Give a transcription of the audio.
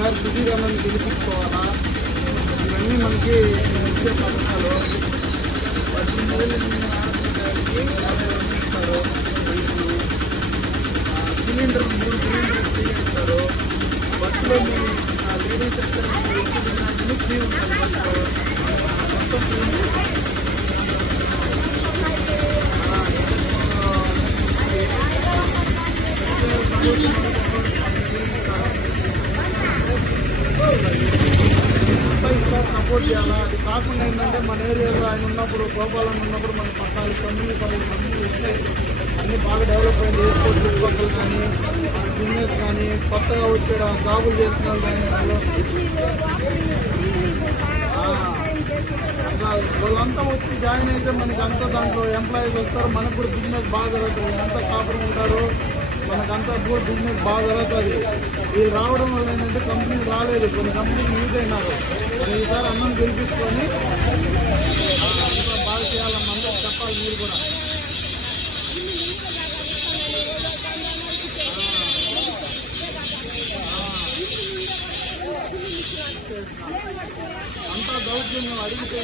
ఈసారి సుధీర్ అన్నని గెలిపించుకోవాలా. ఇవన్నీ మనకి ఇచ్చే పథకాలు. 18,000 ఇస్తారు. సిలిండర్ 3 సిలిండర్స్ ఫ్రీ ఇస్తారు. బస్సులో మీ లేడీస్ ఫ్రీ ఉంటుంది. బస్సులో మొత్తం ఫ్రీ ఉంటుంది. సపోర్ట్ చేయాలా. అది కాకుండా ఏంటంటే మన ఏరియాలో ఆయన ఉన్నప్పుడు, గోపాలన్న ఉన్నప్పుడు మనకు 14 కంపెనీలు వస్తాయి. అన్ని బాగా డెవలప్ అయింది. ఎయిర్పోర్ట్ చుట్టుపక్కల కానీ, బిజినెస్ కానీ, కొత్తగా వచ్చే జాబులు చేస్తున్న కానీ వాళ్ళంతా వచ్చి జాయిన్ అయితే మనకి అంతా దాంట్లో ఎంప్లాయీస్ వస్తారు. మనకు కూడా బిజినెస్ బాగా జరుగుతుంది. ఎంత కాపురం ఉంటారో మనకంతా కూడా బిజినెస్ బాగా జరుగుతుంది. వీళ్ళు రావడం వల్ల ఏంటంటే కంపెనీలు రాలేదు, కొన్ని కంపెనీలు యూజ్ అయినారు. ఈసారి అన్నం గెలిపించుకొని బాగా చేయాలన్న అందరికి చెప్పాలి. మీరు కూడా అంతా దౌర్జన్యం అడిగితే